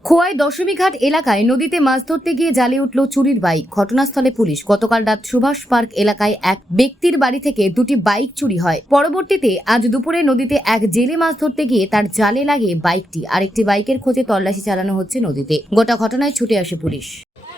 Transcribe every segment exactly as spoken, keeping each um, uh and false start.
খোয়াই দশমীঘাট এলাকায় নদীতে মাছ ধরতে গিয়ে জ্বালিয়ে উঠল চুরির বাইক। ঘটনাস্থলে পুলিশ। গতকাল রাত সুভাষ পার্ক এলাকায় এক ব্যক্তির বাড়ি থেকে দুটি বাইক চুরি হয়। পরবর্তীতে আজ দুপুরে নদীতে এক জেলে মাছ ধরতে গিয়ে তার জালে লাগে বাইকটি। আরেকটি বাইকের খোঁজে তল্লাশি চালানো হচ্ছে নদীতে। গোটা ঘটনায় ছুটে আসে পুলিশ।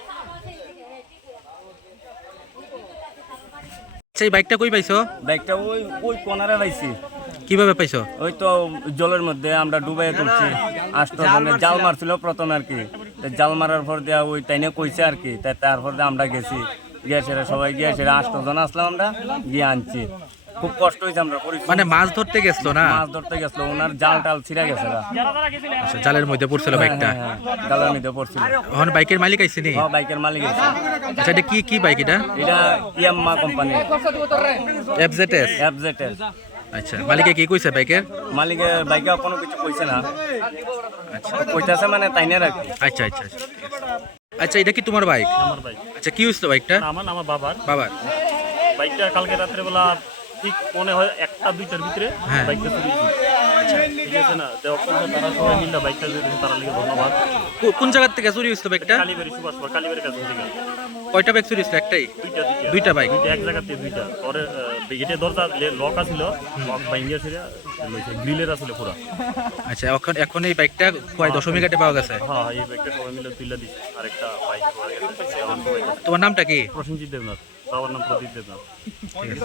সেই বাইকটা কই পাইছো? বাইকটা ওই ওই কোনারে পাইছি। কিভাবে পাইছো? ওই তো জলের মধ্যে আমরা ডুবাই তুলছি। আষ্ট জনের জাল মারছিল প্রথমে আর কি। জাল মারার পর দিয়া ওই টাইনে কইছে আর কি। তারপর দিয়ে আমরা গেছি, গিয়ে সেরা সবাই গিয়ে সেরা আষ্ট জন আসলাম, আমরা গিয়ে আনছি। খুব কষ্ট হয়েছে। আমরা মানে মাছ ধরতে গেছিল না? মাছ ধরতে গেছিল, ওনার জাল টাল ছিঁড়ে গেছে। আচ্ছা, জালের মধ্যে পড়ছিল বাইকটা। হ্যাঁ, জালের মধ্যে পড়ছিল। এখন বাইকের মালিক আইছে নি? হ্যাঁ, বাইকের মালিক আছে। আচ্ছা, এটা কি কি বাইক? এটা এটা ইয়াম্মা কোম্পানি, এফজেডএস। এফজেডএস। আচ্ছা, মালিকে কি কইছে বাইকের? মালিকের বাইকে কোনো কিছু কইছে না। আচ্ছা, কইতাছে মানে তাইনে রাখি। আচ্ছা আচ্ছা আচ্ছা আচ্ছা, এটা কি তোমার বাইক? আমার বাইক। আচ্ছা, কি হইছিল বাইকটা? আমার আমার বাবার বাবার। বাইকটা কালকে রাত্রে বেলা ঠিক মনে হয় একটা দুইটার ভিতরে হ্যাঁ। বাইকটা চুরি হয়েছে। ঠিক আছে না, তো তারা সবাই মিলে বাইকটা যদি তারা লিখে ধন্যবাদ। কো- কোন জায়গা থেকে চুরি হইছিল বাইকটা? কালীবাড়ি সুভাষ পার্ক, কালীবাড়ির কাছে থেকে কয়টা বাইক চুরি হইছিল? একটাই? দুইটা দুইটা দুইটা বাইক? দুইটা এক জায়গাতে দুইটা। পরে গেটের দরজা লক আছিল, লক ভাঙিয়ে ছিল, গ্রিলের আসলে পুরা। আচ্ছা, এখন এখন এই বাইকটা খোয়াই দশমী ঘাটে পাওয়া গেছে। হ্যাঁ, এই বাইকটা সবাই মিলে তুলে দিচ্ছে। আরেকটা বাইক পাওয়া গেছে। তোমার নামটা কি? প্রসেনজিৎ দেবনাথ, বাবার নাম প্রদীপ দেবনাথ। ঠিক আছে।